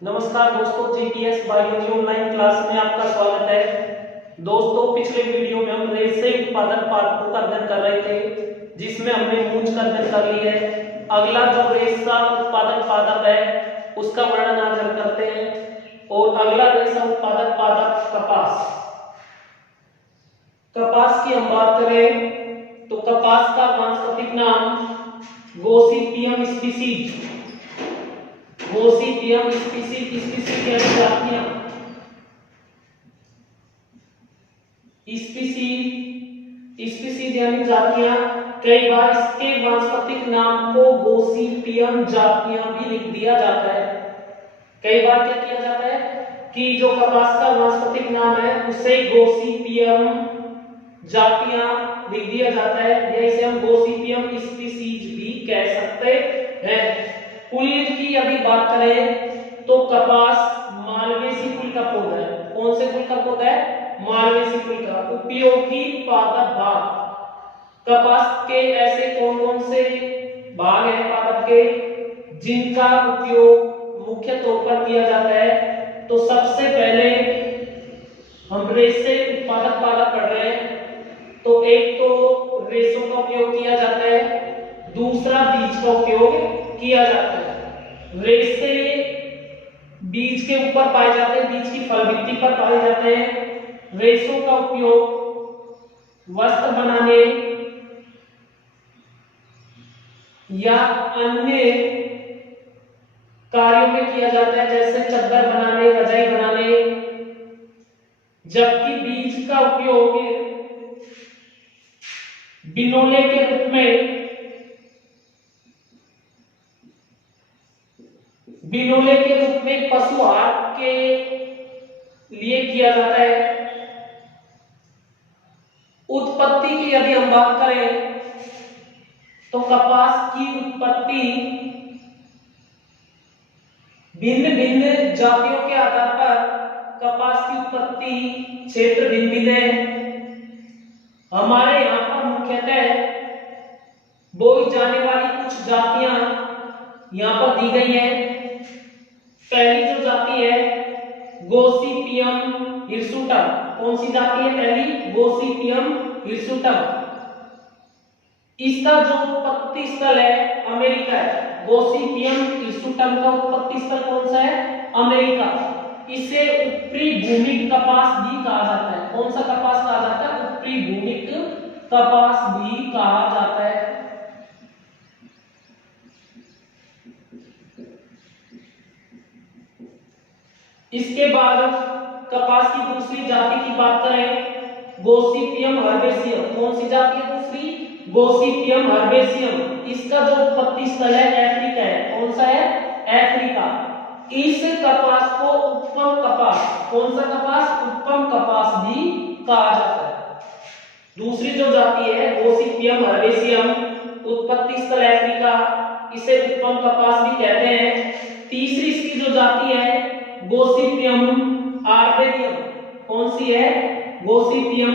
नमस्कार दोस्तों, GPS biology online class में आपका स्वागत है। दोस्तों, पिछले वीडियो में हम रेशे उत्पादन पार्ट 2 का अध्ययन कर रहे थे, जिसमें हमने मूंछ का अध्ययन कर लिया है। अगला जो रेशा उत्पादक पादप है उसका वर्णन आज हम करते हैं। और अगला रेशा उत्पादक पादप कपास। कपास की हम बात करें तो कपास का वानस्पतिक नाम गोसिपियम स्पीसीज। गोसिपियम स्पीसीज यानी जातियां। स्पीसीज यानी जातियां। कई बार इसके वानस्पतिक नाम को गोसिपियम जातियां भी लिख दिया जाता है। कई बार क्या किया जाता है कि जो कपास का वानस्पतिक नाम है उसे गोसिपियम जातियां लिख दिया जाता है, या इसे हम गोसिपियम स्पीसीज भी कह सकते हैं। कुल की यदि बात करें तो कपास मालवेसी कुल का पौधा है। कौन से कुल का पौधा है? मालवेसी कुल का। उपयोगी पादप भाग। कपास के ऐसे कौन कौन से भाग हैं पादप के जिनका उपयोग मुख्य तौर पर किया जाता है? तो सबसे पहले हम रेशे उत्पादक पादप पढ़ रहे हैं। तो एक तो रेशों का उपयोग किया जाता है, दूसरा बीज का उपयोग किया जाता है। रेशे बीज के ऊपर पाए जाते हैं, बीज की फलभित्ति पर पाए जाते हैं। रेशों का उपयोग वस्त्र बनाने या अन्य कार्यों में किया जाता है, जैसे चादर बनाने, रजाई बनाने। जबकि बीज का उपयोग बिनोले के रूप में पशु आहार के लिए किया जाता है। उत्पत्ति की यदि हम बात करें तो कपास की उत्पत्ति भिन्न भिन्न जातियों के आधार पर कपास की उत्पत्ति क्षेत्र भिन्न भिन्न है। हमारे यहाँ पर मुख्यतः बोई जाने वाली कुछ जातियां यहाँ पर दी गई हैं। पहली जो जाति है गोसिपियम हिरसुटम। कौन सी जाति है पहली? Gossypium hirsutum. इसका जो उत्पत्ति स्थल है अमेरिका है। गोसिपियम हिरसुटम का उत्पत्ति स्थल कौन सा है? अमेरिका। इसे उत्तरी भूमिक कपास भी कहा जाता है। कौन सा कपास कहा जाता है? उत्तरी भूमिक कपास भी कहा जाता है। इसके बाद कपास की दूसरी जाति की बात करें, गोसिपियम हर्बेसियम। कौन सी जाति है दूसरी? गोसिपियम हर्बेसियम। इसका जो उत्पत्ति स्थल है अफ्रीका है। कौन सा है? अफ्रीका। इस कपास को उपम कपास, कौन सा कपास? उपम कपास भी कहा जाता है। दूसरी जो जाति है गोसिपियम हर्बेसियम, उत्पत्ति स्थल अफ्रीका, इसे उपम कपास भी कहते हैं। तीसरी इसकी जो जाति है गोसिपियम आर्बेरियम। कौन सी है? गोसिपियम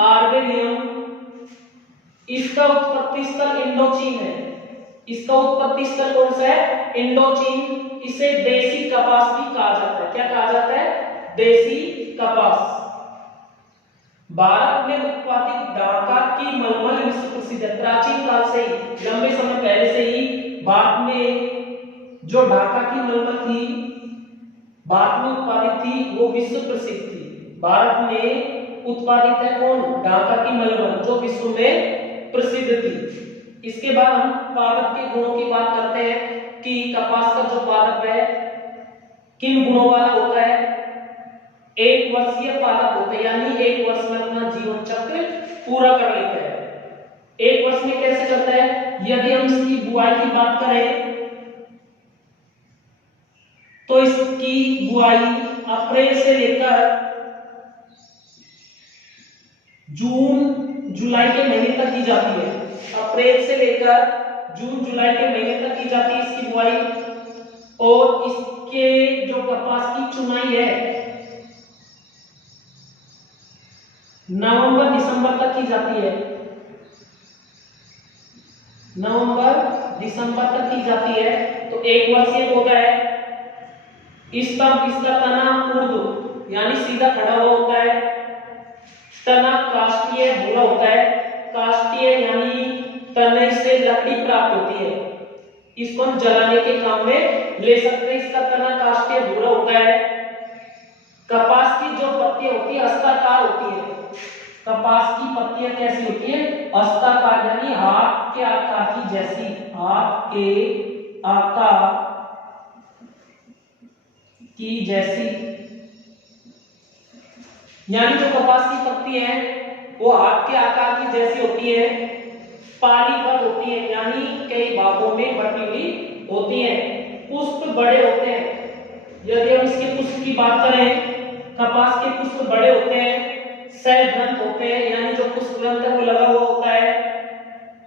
आर्बेरियम। इसका उत्पत्ति स्थल इंडोचीन है। इसका उत्पत्ति स्थल कौन सा है? इंडोचीन। इसे देसी कपास भी कहा जाता है। क्या कहा जाता है? देसी कपास। भारत में उत्पादित ढाका की मलमल विश्व प्रसिद्ध है। प्राचीन काल से ही, लंबे समय पहले से ही भारत में जो ढाका की मलमल थी, भारत में उत्पादित थी, वो विश्व प्रसिद्ध थी। भारत में उत्पादित है कौन? ढाका की मलमल, जो विश्व में प्रसिद्ध थी। इसके बाद हम पादप के गुणों की बात करते हैं कि कपास का जो पादप है किन गुणों वाला होता है। एक वर्षीय पादप होता है, यानी एक वर्ष में अपना जीवन चक्र पूरा कर लेता है। एक वर्ष में कैसे करता है? यदि हम इसकी बुआई की बात करें तो इसकी बुआई अप्रैल से लेकर जून जुलाई के महीने तक की जाती है। अप्रैल से लेकर जून जुलाई के महीने तक की जाती है इसकी बुआई। और इसके जो कपास की चुनाई है नवंबर दिसंबर तक की जाती है। नवंबर दिसंबर तक की जाती है। तो एक वर्षीय पौधा है। इसका तना ऊर्ध्व यानी सीधा खड़ा हुआ होता है। तना काष्ठीय भूरा होता है। काष्ठीय यानी तने से लकड़ी प्राप्त होती है, इसको हम जलाने के काम में ले सकते हैं। इसका तना काष्ठीय भूरा होता है। कपास की जो पत्तियां होती है अस्ताकार होती है। कपास की पत्तियां कैसी होती है? अस्ताकार यानी हाथ के आकार की जैसी, हाथ के आकार की जैसी। यानी जो कपास की पत्ती है वो हाथ के आकार की जैसी होती है, पालीबद्ध होती है यानी कई भागों में बटी हुई होती है। पुष्प बड़े होते हैं। यदि हम इसके पुष्प की बात करें, कपास के पुष्प बड़े होते हैं, सैलग्रंथ होते हैं यानी जो पुष्प ग्रंथ है वो लगा हुआ होता है।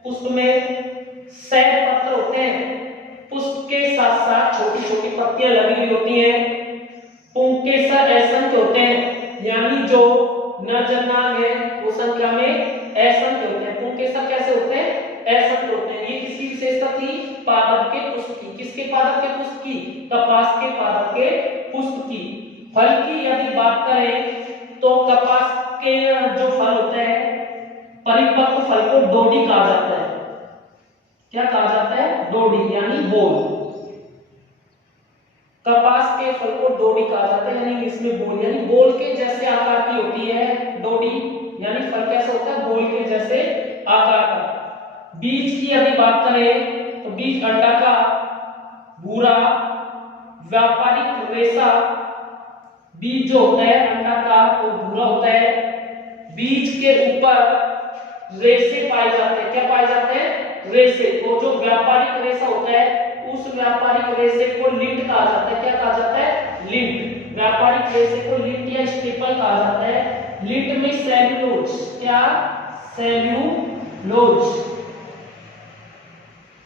पुष्प में सैल पत्र होते हैं। पुष्प के साथ साथ छोटी छोटी पत्तियां लगी हुई होती हैं। पुंकेसर असंख्य होते हैं यानी जो नरजनांग है वो संख्या में असंख्य होते हैं। पुंकेसर कैसे होते हैं? असंख्य होते हैं। ये किसकी विशेषता थी? पादप के पुष्प की। किसके पादप के पुष्प की? कपास के पादप के पुष्प की। फल की यदि बात करें तो कपास के जो फल होते हैं परिपक्व फल को डोडी कहा जाता है। क्या कहा जाता है? डोडी यानी बोल। कपास के फल को डोडी कहा जाता है यानी इसमें बोल, यानी बोल के जैसे आकार की होती है डोडी, यानी फल कैसा होता है? बोल के जैसे आकार का। बीज की यदि बात करें तो बीज अंडाकार, भूरा, व्यापारिक रेशा। बीज जो होता है अंडाकार और भूरा होता है। बीज के ऊपर रेशे पाए जाते हैं। क्या पाए जाते हैं? रेशे। और जो व्यापारिक रेशा होता है उस व्यापारिक रेशे को लिंट कहा जाता है। क्या कहा जाता है? लिंट। व्यापारिक रेशे को लिंट या स्टेपल कहा जाता है। लिंट में सेल्यूलोज, क्या? सेल्यूलोज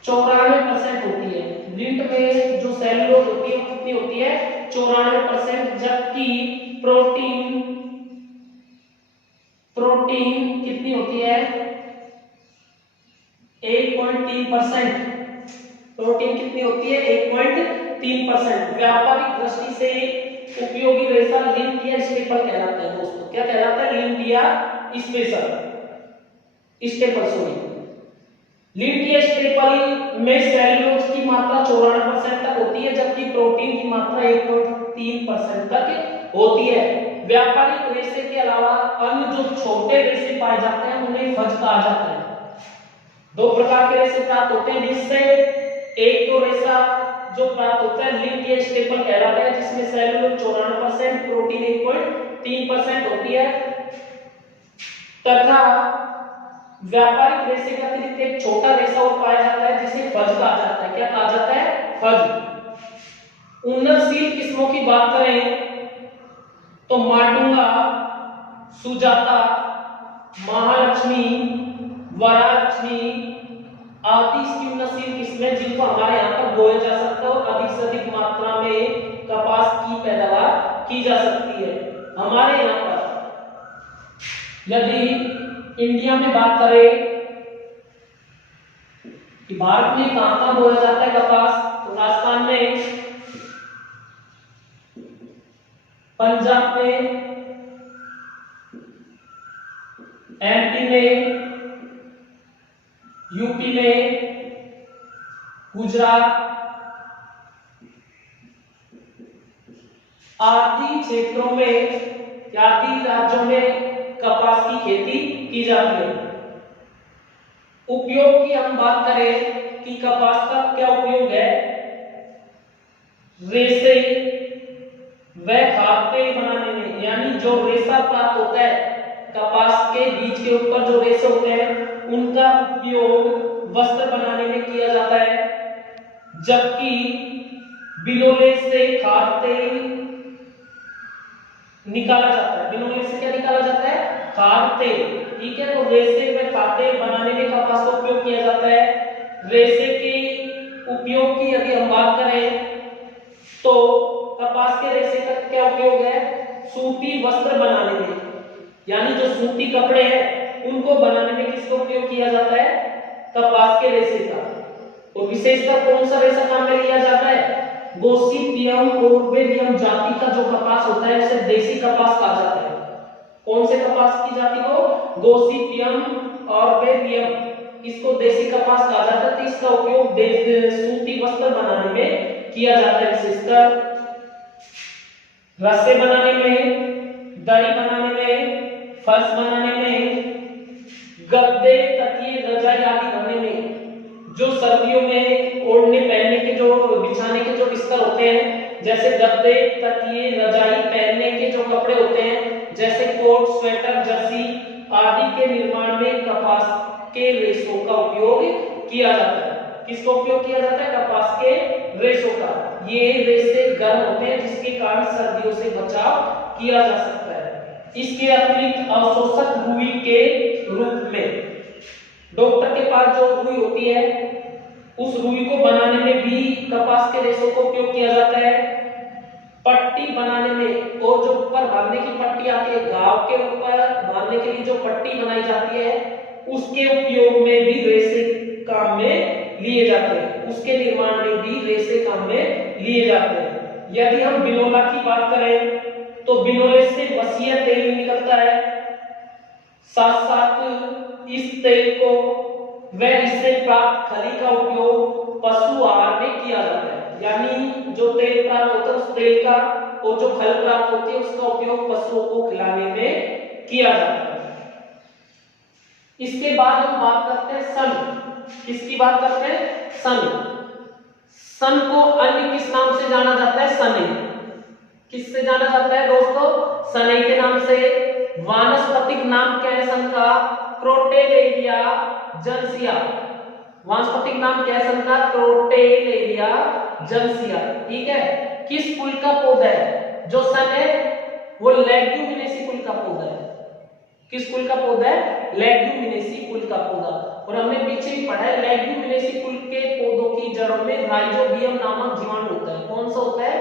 94% होती है। लिंट में जो सेल्यूलोज होती है कितनी होती है? 94%। जबकि प्रोटीन कितनी होती है? 1.3%। प्रोटीन कितनी होती है? 1.3%। व्यापारिक दृष्टि से उपयोगी रेशा लिंट या स्टेपल कहलाता है दोस्तों। क्या कहलाता है? लिंट या स्टेपल सॉरी। लिंट या स्टेपल में सेल्यूलोज की मात्रा 94% तक होती है, जबकि प्रोटीन की मात्रा 1.3% तक होती है। व्यापारिक रेशे के अलावा अन्य जो छोटे रेशे पाए जाते हैं उन्हें फज कहा जाता है। दो प्रकार के रेशे प्राप्त होते हैं जिससे एक तो रेशा जो प्राप्त होता है लिंट या स्टेपल कहलाता है, जिसमें सेल्यूलोज 94%, प्रोटीन 1.3% होती है। तथा व्यापारिक रेशे के अतिरिक्त एक छोटा रेशा और पाया जाता है जिसे फज कहा जाता है। क्या कहा जाता है? फज। उन्नतशील किस्मों की बात करें तो माटुंगा, सुजाता, महालक्ष्मी, वरालक्ष्मी आदि इसकी उन्नतशील किस्में जिनको हमारे यहाँ पर बोया जा सकता है और अधिक से अधिक मात्रा में कपास की पैदावार की जा सकती है। हमारे यहाँ पर यदि इंडिया में बात करें कि भारत में कहां बोया जाता है कपास, तो राजस्थान में, पंजाब में, एमपी में, यूपी में, गुजरात आदि क्षेत्रों में, आदि राज्यों में कपास की खेती की जाती है। उपयोग की हम बात करें कि कपास का क्या उपयोग है? रेशे व खाद्य बनाने में, यानी जो रेशा प्राप्त होता है कपास के बीज के ऊपर जो रेशे होते हैं उनका उपयोग वस्त्र बनाने में किया जाता है। जबकि बिनोले से खाद्य निकाला जाता है। बिनोले से क्या निकाला जाता है? खाद्य। ठीक है, तो रेशे में खाद्य बनाने में कपास का उपयोग किया जाता है। रेशे के उपयोग की यदि हम बात करें तो कपास के रेशे का क्या उपयोग है? सूती वस्त्र बनाने में, यानी जो सूती कपड़े हैं उनको बनाने में किसका उपयोग किया जाता है? कपास के रेशे का। और विशेषकर कौन सा रेशा काम में लिया जाता है? गोसिपियम ओर्बेलियम जाति का जो कपास होता है उसे देसी कपास कहा जाता है। कौन से कपास की जाति को? गोसिपियम ओर्बेलियम, इसको देसी कपास कहा जाता है। तो इसका उपयोग सूती वस्त्र बनाने में किया जाता है, विशेषकर रस्से बनाने में, दरी बनाने में, फर्श बनाने में, गद्दे, तकिए, रजाई आदि बनने में। जो सर्दियों में ओढ़ने पहनने के जो बिछाने के जो बिस्तर होते हैं, जैसे गद्दे, तकिए, रजाई, पहनने के जो कपड़े होते हैं जैसे कोट, स्वेटर, जर्सी आदि के निर्माण में कपास के रेशों का उपयोग किया जाता है। किसका उपयोग किया जाता है? कपास के रेशों का। ये रेशे गर्म होते हैं जिसके कारण सर्दियों से बचाव किया जा सकता है। इसके अतिरिक्त अवशोषक रुई के रूप में डॉक्टर के पास जो रुई होती है उस रुई को बनाने में भी कपास के रेशों का उपयोग किया जाता है। पट्टी बनाने में और जो ऊपर बांधने की पट्टी आती है, घाव के ऊपर बांधने के लिए जो पट्टी बनाई जाती है उसके उपयोग में भी रेशे काम में लिए जाते हैं। उसके निर्माण में भी रेशे काम में लिए जाते हैं। यदि हम बिनोला की बात करें तो बिनोले से वसीय तेल निकलता है। साथ साथ इस तेल को व इससे प्राप्त खली का उपयोग पशु आहार में किया जाता है। यानी जो तेल प्राप्त होता है उस तेल का और जो खल प्राप्त होती है उसका उपयोग पशुओं को खिलाने में किया जाता है। इसके बाद हम बात करते हैं सन। किसकी बात करते हैं? सन। सन को अन्य किस नाम से जाना जाता है? सनई। किससे जाना जाता है दोस्तों? सनई के नाम से। वानस्पतिक नाम क्या है सन का? क्रोटेलेरिया जंसिया। वानस्पतिक नाम क्या है सन का? क्रोटेलेरिया जंसिया। ठीक है। किस कुल का पौधा है जो सन है? वो लेग्यूमिनेसी कुल का पौधा है। किस कुल का पौधा है? लेग्यूमिनेसी कुल का पौधा। और हमने पीछे ही पढ़ा है लेग्यूमिनेसी कुल के पौधों की जड़ों में राइजोबियम नामक जीवाणु होता है। कौन सा होता है?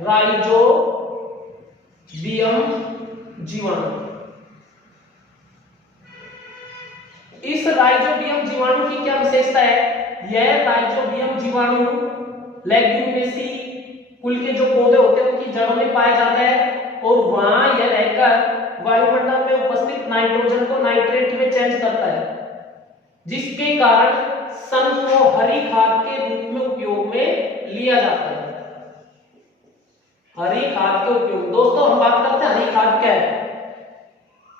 राइजोबियम जीवाणु। इस राइजोबियम जीवाणु की क्या विशेषता है? यह राइजोबियम जीवाणु लेग्यूमिनेसी कुल के जो पौधे होते हैं उनकी जड़ों में पाया जाता है और वहां यह रहकर वायुमंडल में उपस्थित नाइट्रोजन को नाइट्रेट में चेंज करता है, जिसके कारण सन को हरी खाद के रूप में उपयोग में लिया जाता है। हरी खाद के उपयोग। दोस्तों हम बात करते हैं हरी खाद क्या है।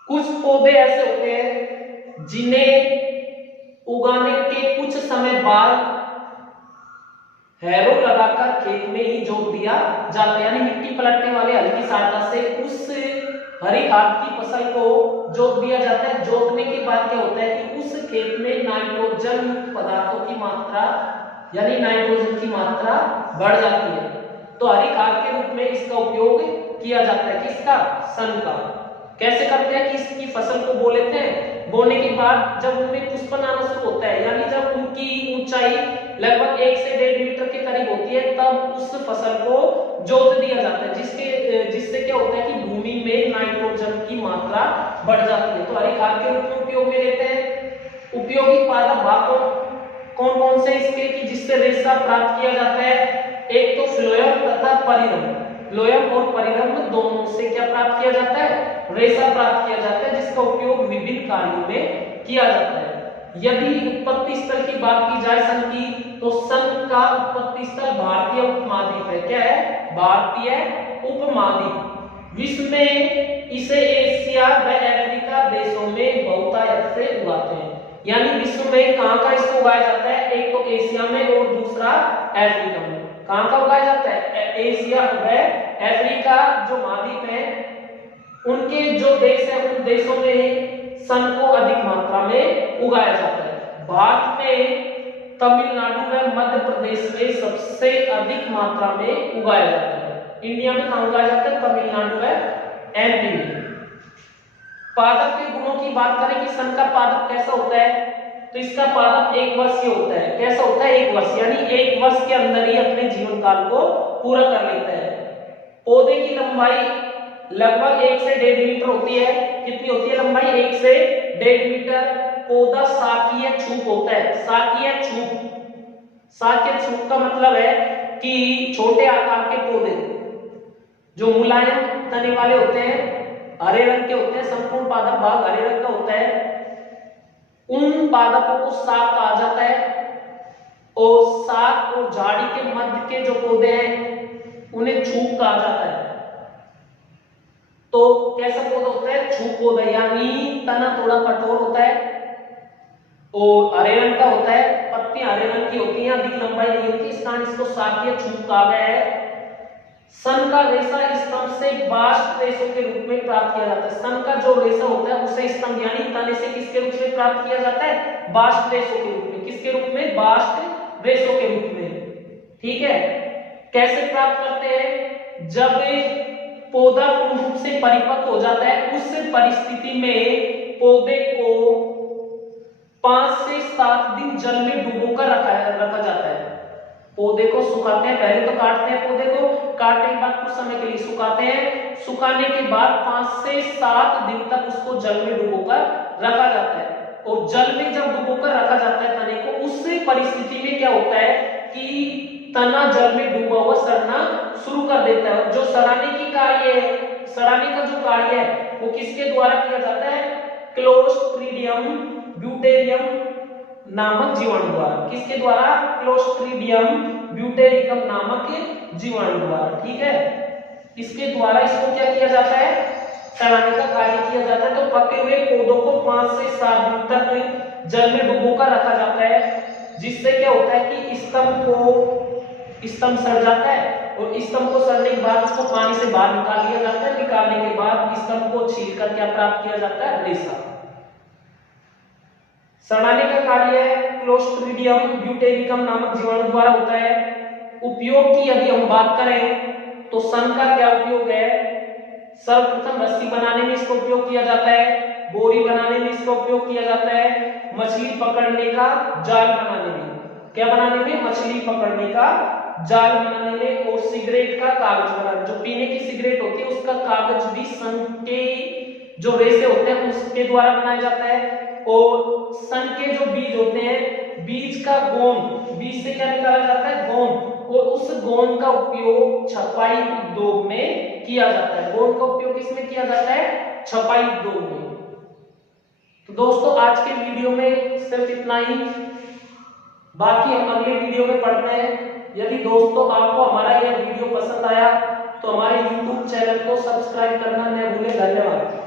कुछ पौधे ऐसे होते हैं जिन्हें उगाने के कुछ समय बाद हैरो लगाकर खेत में ही जोत दिया जाता है। यानी मिट्टी पलटने वाले हल की सहायता से उस हरी खाद की फसल को जोत दिया जाता है। जोतने के बाद क्या होता है कि उस खेत में नाइट्रोजन पदार्थों की मात्रा यानी नाइट्रोजन की मात्रा बढ़ जाती है। तो हरी खाद के रूप में इसका उपयोग किया जाता है। किसका? सन का। कैसे करते हैं कि इसकी फसल को बो लेते हैं। बोने के बाद जब उनमें पुष्पन आना शुरू होता है यानी जब उनकी ऊंचाई लगभग 1 से 1.5 मीटर के करीब होती है तब उस फसल को जोत दिया जाता है, जिससे क्या होता है कि भूमि में नाइट्रोजन की मात्रा बढ़ जाती है। तो हरी खाद के रूप में उपयोग में लेते हैं। उपयोगी पादप भाग कौन कौन से इसके कि जिससे रेशा प्राप्त किया जाता है? एक तो फ्लोएम तथा परिरंभ। फ्लोएम और परिरंभ दोनों से क्या प्राप्त किया जाता है? रेशा प्राप्त किया जाता है, जिसका उपयोग विभिन्न कार्यों में किया जाता है। यदि उत्पत्ति स्थल की बात की जाए सन की, तो सन का उत्पत्ति स्थल भारतीय उपमहाद्वीप है। क्या है? भारतीय उपमहाद्वीप। विश्व में इसे एशिया व अफ्रीका देशों में बहुतायत से उगाते हैं। यानी विश्व में कहां का इसको उगाया जाता है? एक तो एशिया में और दूसरा अफ्रीका में। कहां का उगाया जाता है? एशिया व अफ्रीका जो महाद्वीप है उनके जो देश है उन देशों में सन को अधिक मात्रा में उगाया जाता है। भारत में तमिलनाडु व मध्य प्रदेश में सबसे अधिक मात्रा में उगाया जाता है। इंडिया में कहां उगाया जाता है? तमिलनाडु व एमपी में। पादप के गुणों की बात करें कि सन का पादप कैसा होता है, तो इसका पादप 1 वर्षीय होता है। कैसा होता है? 1 वर्ष, यानी 1 वर्ष के अंदर ही अपने जीवन काल को पूरा कर लेता है। पौधे की लंबाई लगभग 1 से 1.5 मीटर होती है। कितनी होती है लंबाई? 1 से 1.5 मीटर। पौधा शाकीय छूप होता है। शाकीय छूप। शाकीय छूप का मतलब है कि छोटे आकार के पौधे जो मुलायम तने वाले होते हैं, हरे रंग के होते हैं, संपूर्ण पादप भाग हरे रंग का होता है, उन पादपों को साग कहा जाता है। और साग और झाड़ी के मध्य के जो पौधे हैं उन्हें छूक कहा जाता है। तो कैसा पौधा होता है? छूक पौधा, यानी तना थोड़ा कठोर होता है और हरे रंग का होता है, पत्तियां हरे रंग की होती हैं, अधिक लंबाई नहीं होती, इस कारण इसको साग या छूक कहा गया है। सन का रेशा स्तंभ से बास्ट रेशों के रूप में प्राप्त किया जाता है। सन का जो रेशा होता है उसे स्तंभ यानी तने से किसके रूप में प्राप्त किया जाता है? बास्ट रेशों के रूप में। किसके रूप में? बास्ट रेशों के रूप में। ठीक है, कैसे प्राप्त करते हैं? जब पौधा पूर्ण रूप से परिपक्व हो जाता है उस परिस्थिति में पौधे को 5 से 7 दिन जल में डुबोकर रखा जाता है। पौधे को सुखाते हैं, पहले तो काटते हैं, पौधे को काटने के बाद कुछ समय के लिए सुखाते हैं, सुखाने के बाद 5 से 7 दिन तक उसको जल में डुबोकर रखा जाता है। और जल में जब डुबोकर रखा जाता है तने को, उस परिस्थिति में क्या होता है कि तना जल में डूबा हुआ सड़ना शुरू कर देता है। और जो सड़ाने की कार्य है, सड़ाने का जो कार्य है वो किसके द्वारा किया जाता है? क्लोस्ट्रीडियम ब्यूटेरियम नामक जीवाणु द्वारा। किसके द्वारा? क्लोस्ट्रीडियम ब्यूटेरिकम नामक जीवाणु द्वारा। ठीक है, इसके द्वारा इसको क्या किया जाता है? सड़ाने का कार्य किया जाता है। तो पके हुए पौधों को 5 से 7 दिन तक जल में डुबोकर रखा जाता है, जिससे क्या होता है कि स्तंभ सड़ जाता है और स्तंभ को सड़ने के बाद उसको पानी से बाहर निकाल लिया जाता है। निकालने के बाद स्तंभ को छीलकर क्या प्राप्त किया जाता है? रेशा। सड़ाने का कार्य क्लोस्ट्रीडियम ब्यूटेरिकम नामक जीवाणु द्वारा होता है। उपयोग की यदि हम बात करें तो सन का क्या उपयोग है? सर्वप्रथम रस्सी बनाने में इसका उपयोग किया जाता है, बोरी बनाने में इसका उपयोग किया जाता है, मछली पकड़ने का जाल बनाने में। क्या बनाने में? मछली पकड़ने का जाल बनाने में। और सिगरेट का कागज बनाने, जो पीने की सिगरेट होती है उसका कागज भी सन के जो रेशे होते हैं उसके द्वारा बनाया जाता है। और सन के जो बीज होते हैं, बीज का गोंद, बीज से क्या निकाला जाता है? गोंद। और उस गोंद का उपयोग छपाई उद्योग में किया जाता है। गोंद का उपयोग किसमें किया जाता है? छपाई उद्योग में। तो दोस्तों आज के वीडियो में सिर्फ इतना ही, बाकी हम अगले वीडियो में पढ़ते हैं। यदि दोस्तों आपको हमारा यह वीडियो पसंद आया तो हमारे YouTube चैनल को सब्सक्राइब करना न भूलें। धन्यवाद।